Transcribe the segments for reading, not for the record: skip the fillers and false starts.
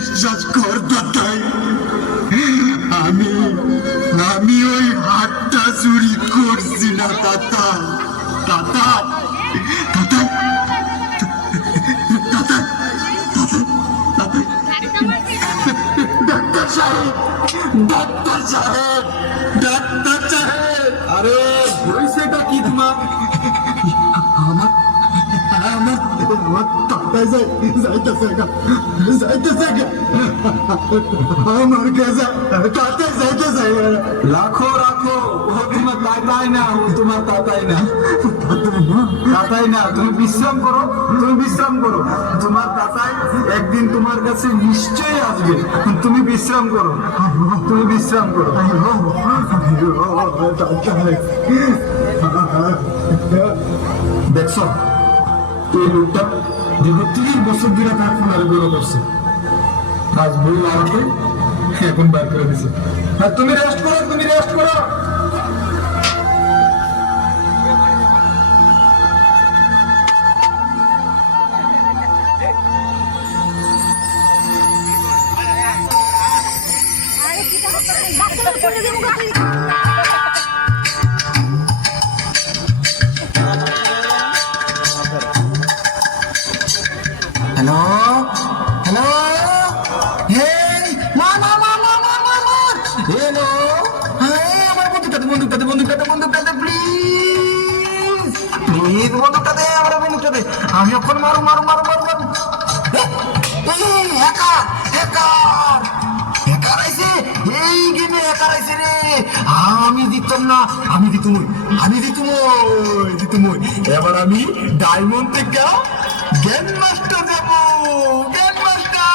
বিশ্বাস কর দাদাই, আমি আমি ওই হাতটা চুরি করছি না দাদা। দাদা দাদা দাদা দাদা ডাক্তার সাহেব, ডাক্তার সাহেব, ডাক্তার সাহেব। আরে হয়েছেটা কি তোমার? আমার আমার আমার দাদাই যাইতেছে গা, যাইতেছে গা, আমার কাছে দাদাই যাইতেছে। রাখো রাখো, ও তোমার তাতাই না, ও তোমার তাতাই না, তাতাই না। তুমি বিশ্রাম করো, তুমি বিশ্রাম করো। তোমার তাতাই একদিন তোমার কাছে নিশ্চয়ই আসবে। তুমি বিশ্রাম করো, তুমি বিশ্রাম করো। দেখছো এই লোকটা দীর্ঘ 30 বছর ধরে তার ফোনারে বড় করছে, আজ ভুল আমাকে এখন বার করে দিছে। আর তুমি রেস্ট করো, তুমি রেস্ট করো। হ্যালো হ্যালো, হ্যালো, আমার বন্দুকটাতে বন্দুকটাতে বন্দুকটাতে বন্দুকটাতে প্লিজ প্লিজ বন্দুকটাতে, আমার বন্দুকটাতে। আমি এখন মারু মারু মারু মারু মারু। হ্যাকার হ্যাকার হ্যাকার আইছে, এই গেমে হ্যাকার আইছে রে। আমি দিতাম না, আমি দিতুমই, আমি দিতুমই দিতুমই। এবার আমি ডায়মন্ড থেকে গ্র্যান্ড মাস্টার দেবো, গ্র্যান্ড মাস্টার।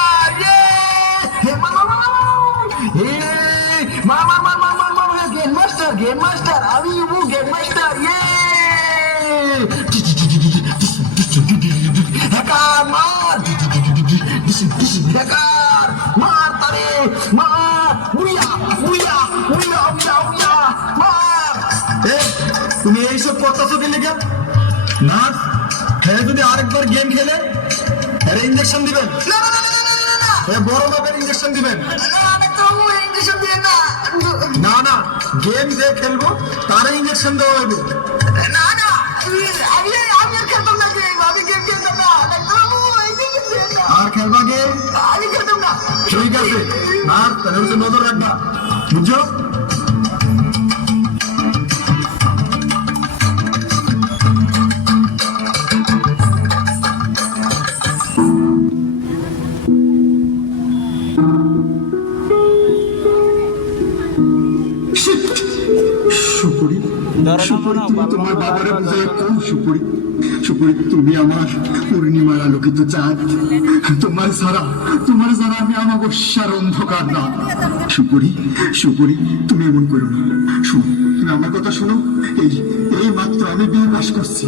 মার মার মার মার মার মার, গ্র্যান্ড মাস্টার, গ্র্যান্ড মাস্টার, আমি হবো গ্র্যান্ড মাস্টার। হ্যাকার মার, হ্যাকার মার, তারে মার, উড়িয়া উড়িয়া উড়িয়া উড়িয়া উড়িয়া মার। তুমি এইসব করতেছো কি লেগে? না হ্যাঁ, যদি আরেকবার গেম খেলে আরে ইঞ্জেকশন দিবেন, বড় মাপের ইঞ্জেকশন দিবেন। না না, গেম যে খেলবো তারা ইঞ্জেকশন দেওয়া হবে। না না, আমি খেলতাম না গেম, আমি গেম খেলতাম না। আর খেলবা গেম? আমি খেলতাম না। ঠিক আছে, না তাহলে হচ্ছে নজর রাখবা, বুঝছো? সুপুরি, সুপুরি, তুমি তোমার বাবারে বুঝাই কও। সুপুরি, সুপুরি, তুমি আমার পূর্ণিমার আলোকিত চাঁদ। তোমার ছাড়া আমি আমার বর্ষার অন্ধকার না। সুপুরি, সুপুরি, তুমি এমন করো না। শোনো, তুমি আমার কথা শোনো। এই মাত্র আমি বিয়ে পাশ করছি।